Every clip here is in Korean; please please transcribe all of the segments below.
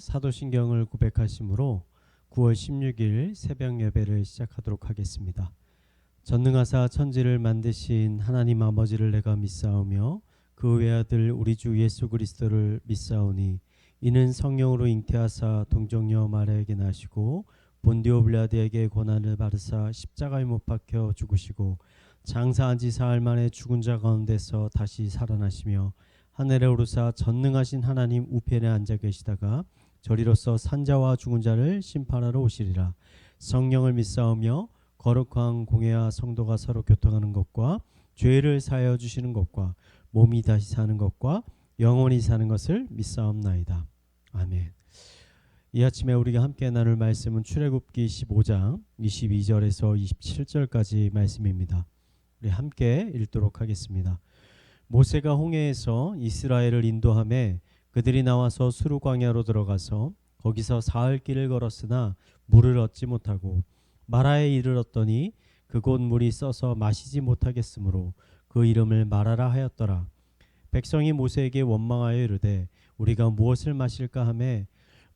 사도신경을 고백하심으로 9월 16일 새벽 예배를 시작하도록 하겠습니다. 전능하사 천지를 만드신 하나님 아버지를 내가 믿사오며 그 외아들 우리 주 예수 그리스도를 믿사오니 이는 성령으로 잉태하사 동정녀 마리아에게 나시고 본디오 빌라도에게 고난을 받으사 십자가에 못 박혀 죽으시고 장사한 지 사흘 만에 죽은 자 가운데서 다시 살아나시며 하늘에 오르사 전능하신 하나님 우편에 앉아 계시다가 저리로서 산자와 죽은 자를 심판하러 오시리라. 성령을 믿사오며 거룩한 공회와 성도가 서로 교통하는 것과 죄를 사하여 주시는 것과 몸이 다시 사는 것과 영원히 사는 것을 믿사옵나이다. 아멘. 이 아침에 우리가 함께 나눌 말씀은 출애굽기 15장 22절에서 27절까지 말씀입니다. 우리 함께 읽도록 하겠습니다. 모세가 홍해에서 이스라엘을 인도하매 그들이 나와서 수르 광야로 들어가서 거기서 사흘 길을 걸었으나 물을 얻지 못하고 마라에 이르렀더니 그곳 물이 써서 마시지 못하겠으므로 그 이름을 마라라 하였더라. 백성이 모세에게 원망하여 이르되 우리가 무엇을 마실까 하매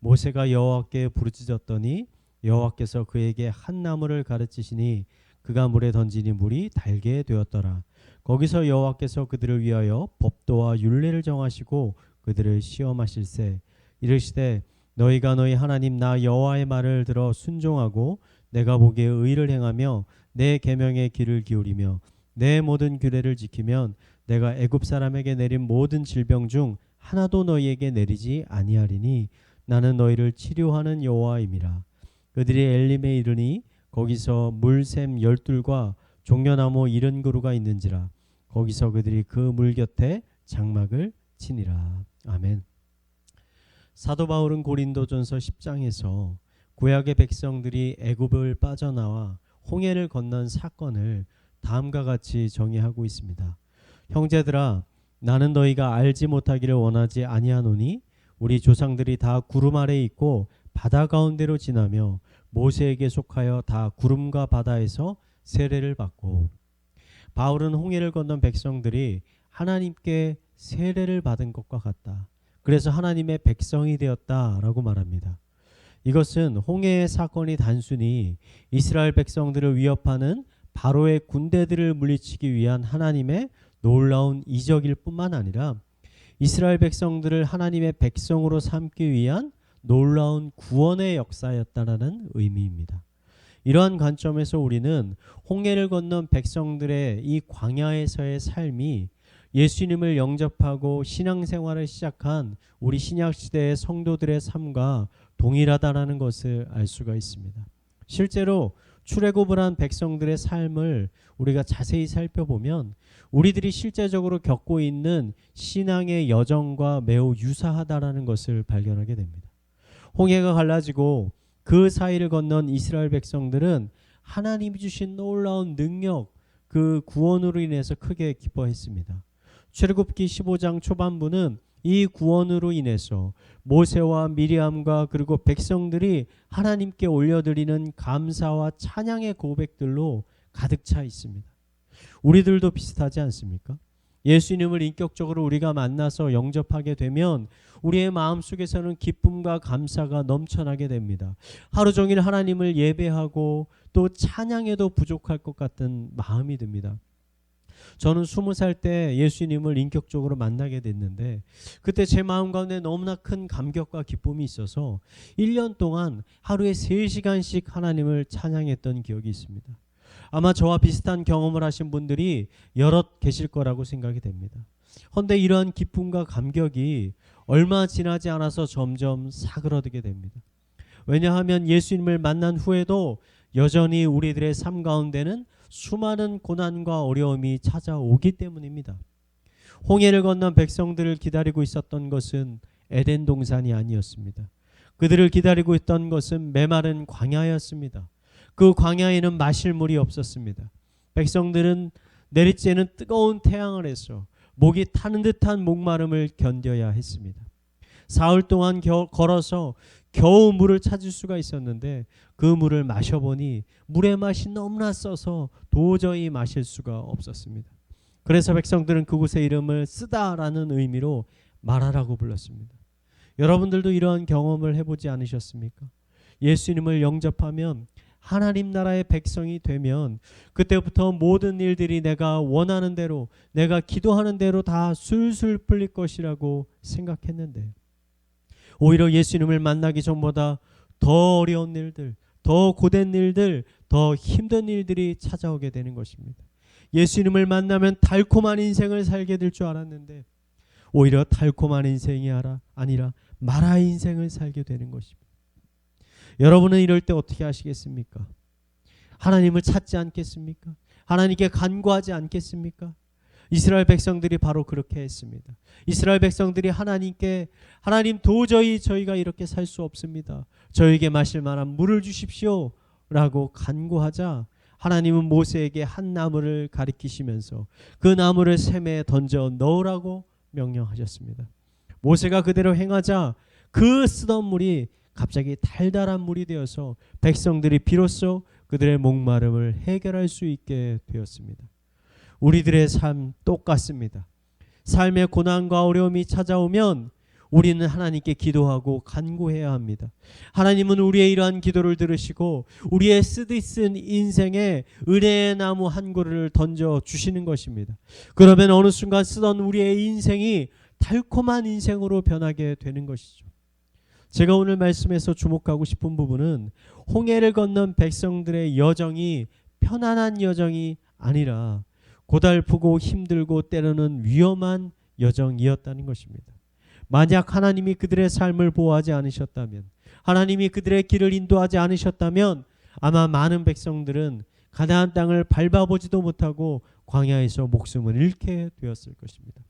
모세가 여호와께 부르짖었더니 여호와께서 그에게 한 나무를 가르치시니 그가 물에 던지니 물이 달게 되었더라. 거기서 여호와께서 그들을 위하여 법도와 율례를 정하시고 그들을 시험하실세 이르시되 너희가 너희 하나님 나 여호와의 말을 들어 순종하고 내가 보기에 의를 행하며 내 계명의 귀를 기울이며 내 모든 규례를 지키면 내가 애굽 사람에게 내린 모든 질병 중 하나도 너희에게 내리지 아니하리니 나는 너희를 치료하는 여호와임이라. 그들이 엘림에 이르니 거기서 물샘 12과 종려나무 70그루가 있는지라. 거기서 그들이 그 물 곁에 장막을 치니라. 아멘. 사도 바울은 고린도전서 10장에서 구약의 백성들이 애굽을 빠져나와 홍해를 건넌 사건을 다음과 같이 정의하고 있습니다. 형제들아 나는 너희가 알지 못하기를 원하지 아니하노니 우리 조상들이 다 구름 아래 있고 바다 가운데로 지나며 모세에게 속하여 다 구름과 바다에서 세례를 받고. 바울은 홍해를 건넌 백성들이 하나님께 세례를 받은 것과 같다. 그래서 하나님의 백성이 되었다라고 말합니다. 이것은 홍해의 사건이 단순히 이스라엘 백성들을 위협하는 바로의 군대들을 물리치기 위한 하나님의 놀라운 이적일 뿐만 아니라 이스라엘 백성들을 하나님의 백성으로 삼기 위한 놀라운 구원의 역사였다라는 의미입니다. 이러한 관점에서 우리는 홍해를 건넌 백성들의 이 광야에서의 삶이 예수님을 영접하고 신앙생활을 시작한 우리 신약시대의 성도들의 삶과 동일하다라는 것을 알 수가 있습니다. 실제로 출애굽을 한 백성들의 삶을 우리가 자세히 살펴보면 우리들이 실제적으로 겪고 있는 신앙의 여정과 매우 유사하다라는 것을 발견하게 됩니다. 홍해가 갈라지고 그 사이를 건넌 이스라엘 백성들은 하나님이 주신 놀라운 능력, 그 구원으로 인해서 크게 기뻐했습니다. 출애굽기 15장 초반부는 이 구원으로 인해서 모세와 미리암과 그리고 백성들이 하나님께 올려드리는 감사와 찬양의 고백들로 가득 차 있습니다. 우리들도 비슷하지 않습니까? 예수님을 인격적으로 우리가 만나서 영접하게 되면 우리의 마음속에서는 기쁨과 감사가 넘쳐나게 됩니다. 하루 종일 하나님을 예배하고 또 찬양해도 부족할 것 같은 마음이 듭니다. 저는 20살 때 예수님을 인격적으로 만나게 됐는데 그때 제 마음 가운데 너무나 큰 감격과 기쁨이 있어서 1년 동안 하루에 3시간씩 하나님을 찬양했던 기억이 있습니다. 아마 저와 비슷한 경험을 하신 분들이 여럿 계실 거라고 생각이 됩니다. 그런데 이러한 기쁨과 감격이 얼마 지나지 않아서 점점 사그러들게 됩니다. 왜냐하면 예수님을 만난 후에도 여전히 우리들의 삶 가운데는 수많은 고난과 어려움이 찾아오기 때문입니다. 홍해를 건넌 백성들을 기다리고 있었던 것은 에덴 동산이 아니었습니다. 그들을 기다리고 있던 것은 메마른 광야였습니다. 그 광야에는 마실 물이 없었습니다. 백성들은 내리쬐는 뜨거운 태양을 해서 목이 타는 듯한 목마름을 견뎌야 했습니다. 사흘 동안 걸어서 겨우 물을 찾을 수가 있었는데 그 물을 마셔보니 물의 맛이 너무나 써서 도저히 마실 수가 없었습니다. 그래서 백성들은 그곳의 이름을 쓰다라는 의미로 마라라고 불렀습니다. 여러분들도 이러한 경험을 해보지 않으셨습니까? 예수님을 영접하면 하나님 나라의 백성이 되면 그때부터 모든 일들이 내가 원하는 대로, 내가 기도하는 대로 다 술술 풀릴 것이라고 생각했는데 오히려 예수님을 만나기 전보다 더 어려운 일들, 더 고된 일들, 더 힘든 일들이 찾아오게 되는 것입니다. 예수님을 만나면 달콤한 인생을 살게 될 줄 알았는데 오히려 달콤한 인생이 아니라 마라 인생을 살게 되는 것입니다. 여러분은 이럴 때 어떻게 하시겠습니까? 하나님을 찾지 않겠습니까? 하나님께 간구하지 않겠습니까? 이스라엘 백성들이 바로 그렇게 했습니다. 이스라엘 백성들이 하나님께 하나님 도저히 저희가 이렇게 살 수 없습니다. 저에게 마실 만한 물을 주십시오 라고 간구하자 하나님은 모세에게 한 나무를 가리키시면서 그 나무를 샘에 던져 넣으라고 명령하셨습니다. 모세가 그대로 행하자 그 쓰던 물이 갑자기 달달한 물이 되어서 백성들이 비로소 그들의 목마름을 해결할 수 있게 되었습니다. 우리들의 삶 똑같습니다. 삶의 고난과 어려움이 찾아오면 우리는 하나님께 기도하고 간구해야 합니다. 하나님은 우리의 이러한 기도를 들으시고 우리의 쓰디쓴 인생에 은혜의 나무 한 그루를 던져 주시는 것입니다. 그러면 어느 순간 쓰던 우리의 인생이 달콤한 인생으로 변하게 되는 것이죠. 제가 오늘 말씀에서 주목하고 싶은 부분은 홍해를 건넌 백성들의 여정이 편안한 여정이 아니라 고달프고 힘들고 때로는 위험한 여정이었다는 것입니다. 만약 하나님이 그들의 삶을 보호하지 않으셨다면, 하나님이 그들의 길을 인도하지 않으셨다면 아마 많은 백성들은 가나안 땅을 밟아보지도 못하고 광야에서 목숨을 잃게 되었을 것입니다.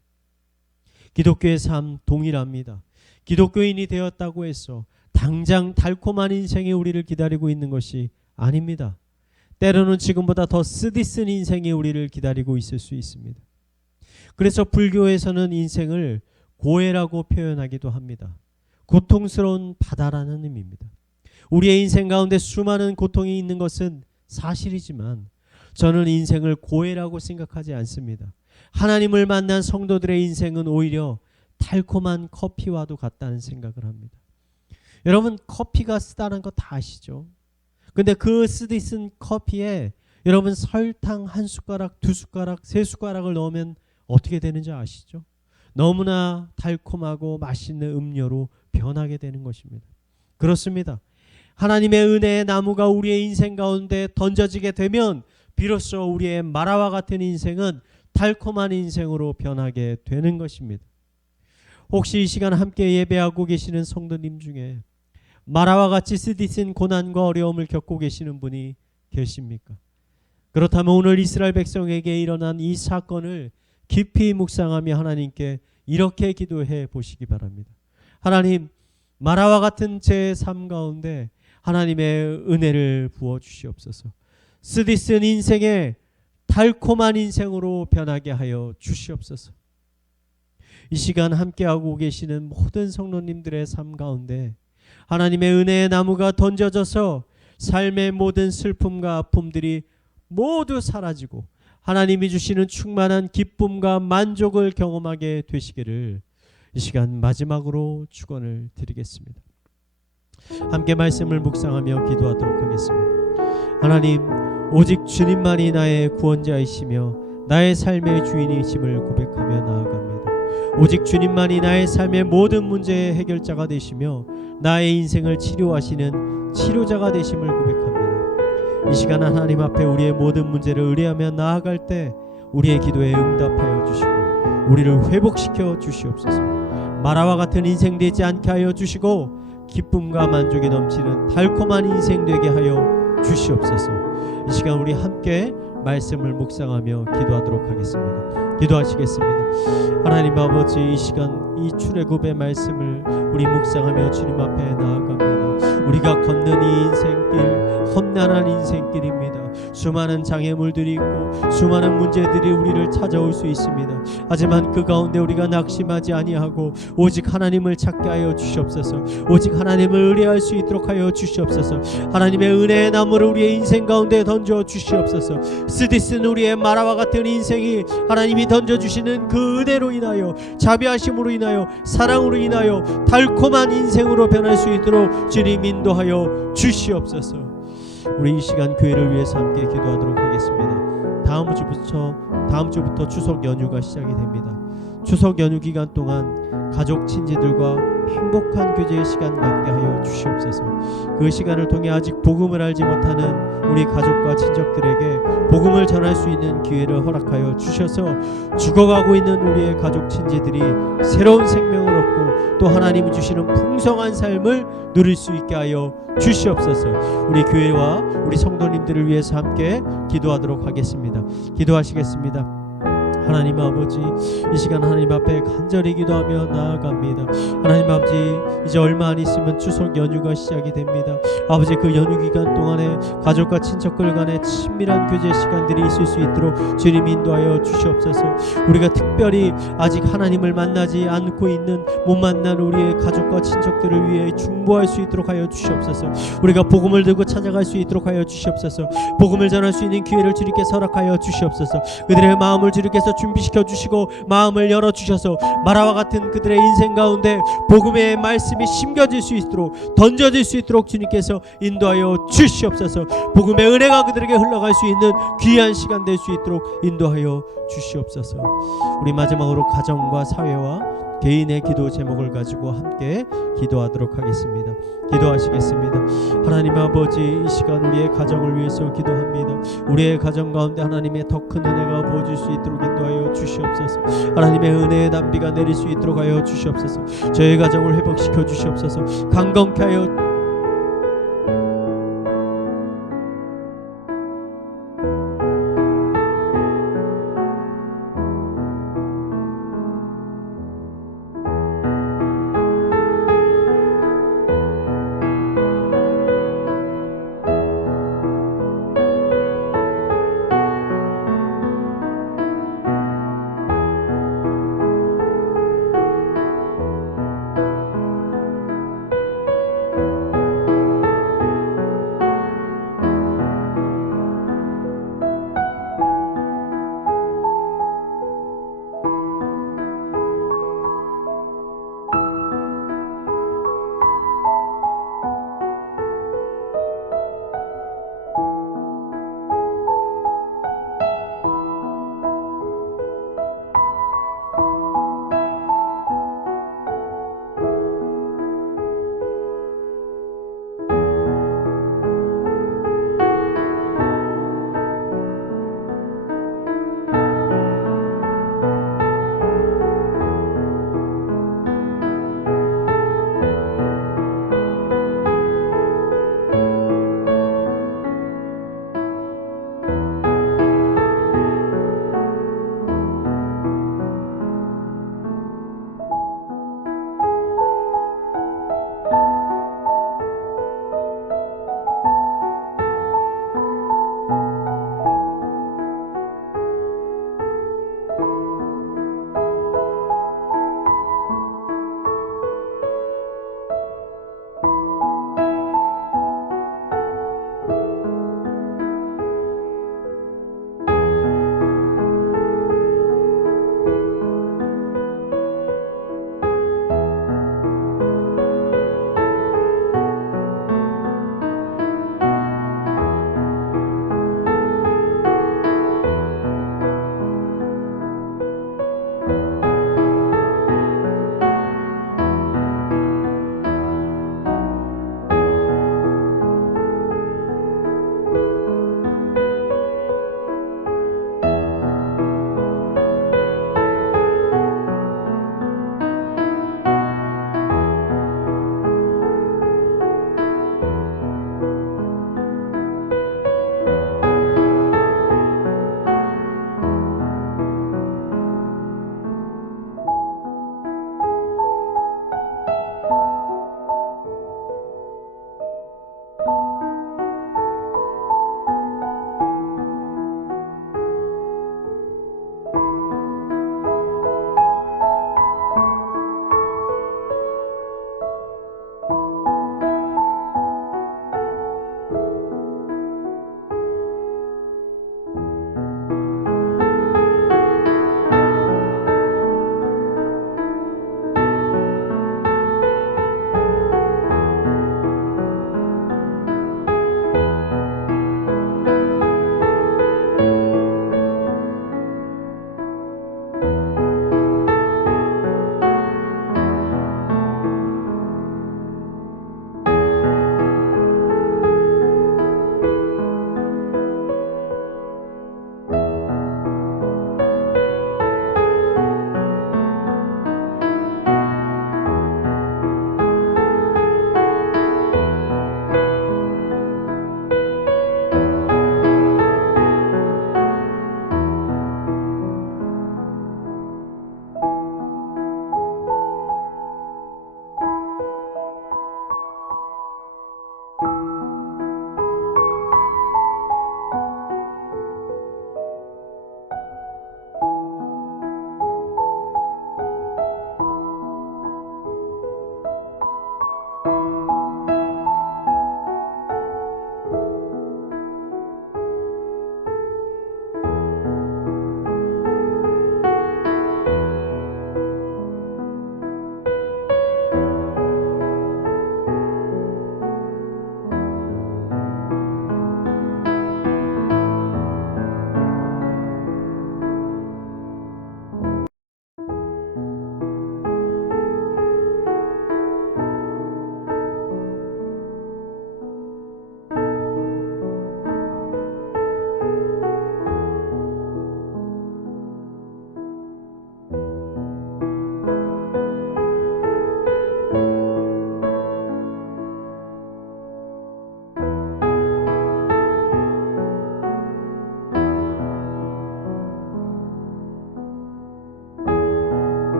기독교의 삶 동일합니다. 기독교인이 되었다고 해서 당장 달콤한 인생이 우리를 기다리고 있는 것이 아닙니다. 때로는 지금보다 더 쓰디쓴 인생이 우리를 기다리고 있을 수 있습니다. 그래서 불교에서는 인생을 고해라고 표현하기도 합니다. 고통스러운 바다라는 의미입니다. 우리의 인생 가운데 수많은 고통이 있는 것은 사실이지만 저는 인생을 고해라고 생각하지 않습니다. 하나님을 만난 성도들의 인생은 오히려 달콤한 커피와도 같다는 생각을 합니다. 여러분 커피가 쓰다는 거 다 아시죠? 근데 그 쓰디쓴 커피에 여러분 설탕 한 숟가락, 두 숟가락, 세 숟가락을 넣으면 어떻게 되는지 아시죠? 너무나 달콤하고 맛있는 음료로 변하게 되는 것입니다. 그렇습니다. 하나님의 은혜의 나무가 우리의 인생 가운데 던져지게 되면 비로소 우리의 마라와 같은 인생은 달콤한 인생으로 변하게 되는 것입니다. 혹시 이 시간 함께 예배하고 계시는 성도님 중에 마라와 같이 쓰디쓴 고난과 어려움을 겪고 계시는 분이 계십니까? 그렇다면 오늘 이스라엘 백성에게 일어난 이 사건을 깊이 묵상하며 하나님께 이렇게 기도해 보시기 바랍니다. 하나님, 마라와 같은 제 삶 가운데 하나님의 은혜를 부어 주시옵소서. 쓰디쓴 인생에 달콤한 인생으로 변하게 하여 주시옵소서. 이 시간 함께하고 계시는 모든 성도님들의 삶 가운데 하나님의 은혜의 나무가 던져져서 삶의 모든 슬픔과 아픔들이 모두 사라지고 하나님이 주시는 충만한 기쁨과 만족을 경험하게 되시기를 이 시간 마지막으로 축원을 드리겠습니다. 함께 말씀을 묵상하며 기도하도록 하겠습니다. 하나님, 오직 주님만이 나의 구원자이시며 나의 삶의 주인이심을 고백하며 나아갑니다. 오직 주님만이 나의 삶의 모든 문제의 해결자가 되시며 나의 인생을 치료하시는 치료자가 되심을 고백합니다. 이 시간 하나님 앞에 우리의 모든 문제를 의뢰하며 나아갈 때 우리의 기도에 응답하여 주시고 우리를 회복시켜 주시옵소서. 마라와 같은 인생 되지 않게 하여 주시고 기쁨과 만족이 넘치는 달콤한 인생 되게 하여 주시옵소서. 이 시간 우리 함께 말씀을 묵상하며 기도하도록 하겠습니다. 기도하시겠습니다. 하나님 아버지, 이 시간 이 출애굽의 말씀을 우리 묵상하며 주님 앞에 나아갑니다. 우리가 걷는 이 인생길 험난한 인생길입니다. 수많은 장애물들이 있고 수많은 문제들이 우리를 찾아올 수 있습니다. 하지만 그 가운데 우리가 낙심하지 아니하고 오직 하나님을 찾게 하여 주시옵소서. 오직 하나님을 의뢰할 수 있도록 하여 주시옵소서. 하나님의 은혜의 나무를 우리의 인생 가운데 던져 주시옵소서. 쓰디쓴 우리의 마라와 같은 인생이 하나님이 던져주시는 그 은혜로 인하여, 자비하심으로 인하여, 사랑으로 인하여 달콤한 인생으로 변할 수 있도록 주님 인도하여 주시옵소서. 우리 이 시간 교회를 위해서 함께 기도하도록 하겠습니다. 다음 주부터 추석 연휴가 시작이 됩니다. 추석 연휴 기간 동안 가족 친지들과 행복한 교제의 시간 갖게 하여 주시옵소서. 그 시간을 통해 아직 복음을 알지 못하는 우리 가족과 친척들에게 복음을 전할 수 있는 기회를 허락하여 주셔서 죽어가고 있는 우리의 가족 친지들이 새로운 생명을 얻고 또 하나님이 주시는 풍성한 삶을 누릴 수 있게 하여 주시옵소서. 우리 교회와 우리 성도님들을 위해서 함께 기도하도록 하겠습니다. 기도하시겠습니다. 하나님 아버지, 이 시간 하나님 앞에 간절히 기도하며 나아갑니다. 하나님 아버지, 이제 얼마 안 있으면 추석 연휴가 시작이 됩니다. 아버지, 그 연휴 기간 동안에 가족과 친척들 간의 친밀한 교제 시간들이 있을 수 있도록 주님 인도하여 주시옵소서. 우리가 특별히 아직 하나님을 만나지 않고 있는 못 만난 우리의 가족과 친척들을 위해 중보할 수 있도록 하여 주시옵소서. 우리가 복음을 들고 찾아갈 수 있도록 하여 주시옵소서. 복음을 전할 수 있는 기회를 주님께서 허락하여 주시옵소서. 그들의 마음을 주님께서 준비시켜 주시고 마음을 열어 주셔서 마라와 같은 그들의 인생 가운데 복음의 말씀이 심겨질 수 있도록, 던져질 수 있도록 주님께서 인도하여 주시옵소서. 복음의 은혜가 그들에게 흘러갈 수 있는 귀한 시간 될 수 있도록 인도하여 주시옵소서. 우리 마지막으로 가정과 사회와 개인의 기도 제목을 가지고 함께 기도하도록 하겠습니다. 기도하시겠습니다. 하나님 아버지, 이 시간 우리의 가정을 위해서 기도합니다. 우리의 가정 가운데 하나님의 더 큰 은혜가 부어질 수 있도록 인도하여 주시옵소서. 하나님의 은혜의 남비가 내릴 수 있도록 하여 주시옵소서. 저희 가정을 회복시켜 주시옵소서. 강건케 하여